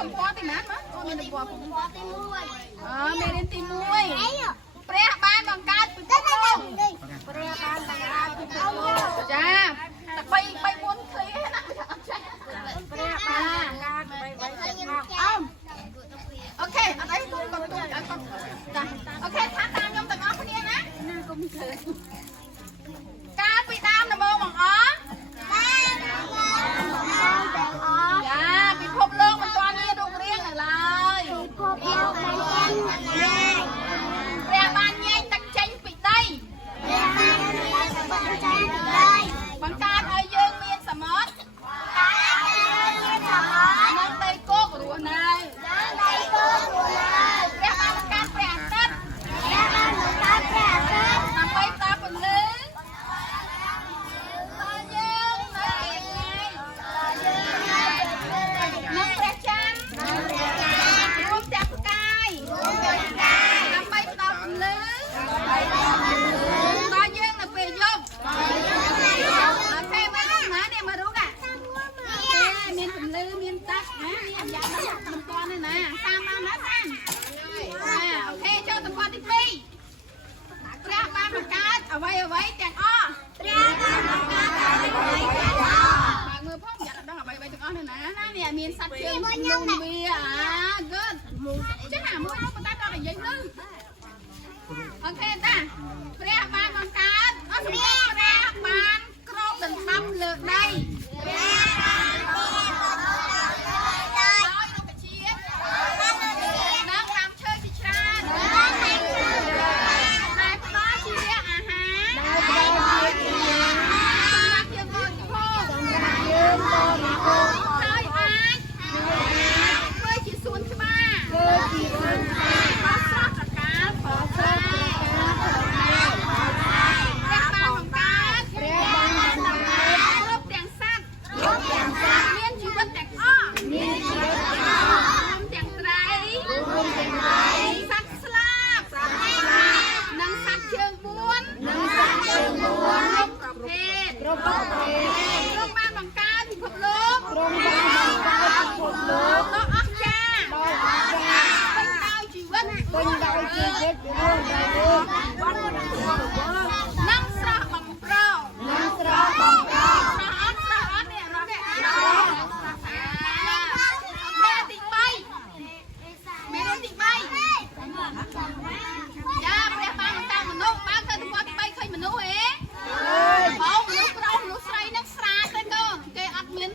កំពតទីណាមកអូមានកំពតទី1អឺមេរៀនទី1ព្រះបានបង្កើតពិភពលោកព្រះបានបង្កើតពិភពលោកចាតែ3 4ឃ្លាណាព្រះបានឡើង3មកអូខេអត់អីទូកូនទូចាអូខេថាតាមខ្ញុំទាំងអស់គ្នាណាកុំឃើញកាលពីដើមដំបូងបងអចាពិភពលោកមិនទាន់មានរូបរាងនៅឡើយពិភពលោកមិនទាន់ព្រះបានញែកទឹកចេញពីដីបង្កើតឲ្យយើងមានសមុទ្រនិងដីគោករស់នៅព្រះបានបង្កើតព្រះអាទិត្យដើម្បីផ្ដល់ពន្លឺដល់យើងនៅនិងព្រះច័ន្ទរួមទាំងផ្កាយដើម្បីផ្ដល់ពន្លឺដល់យើងនៅពេលយប់អូខេមើលរូបណានេះមើលរូបមានពន្លឺមានទឹកណាមានយ៉ាងណាមិនទាន់ទេណាតាមបានណាតាមអូខេចូលទៅគាត់ទី2ព្រះបានបង្កើតអ្វីទាំងអស់ព្រះបានបង្កើតអ្វីទាំងអស់បើមើលផងយ៉ាត់ដល់អ្វីទាំងអស់នេះណានេះមានសត្វជើងមុំវាgood ចឹងអាមួយទៅបន្តដល់និយាយទៅអូខេតាព្រះបានបង្កើតព្រះបានគ្របដណ្ដប់លើដី